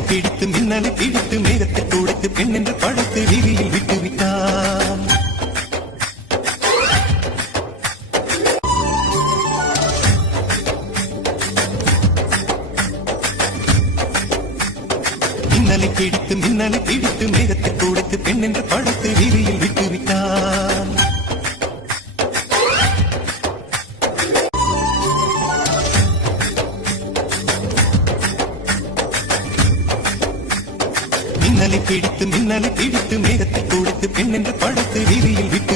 மின்னலை பிடித்து மேகத்தை துடைத்து பெண் என்று படைத்து வீதியில் விட்டுவிட்டான். மின்னலை பிடித்து மேகத்தை துடைத்து பெண் என்று படைத்து வீதியில் விட்டுவிட்டான். மின்னலை பிடித்து மேகத்தை துடைத்து பெண் என்று படைத்து வீதியில் விட்டு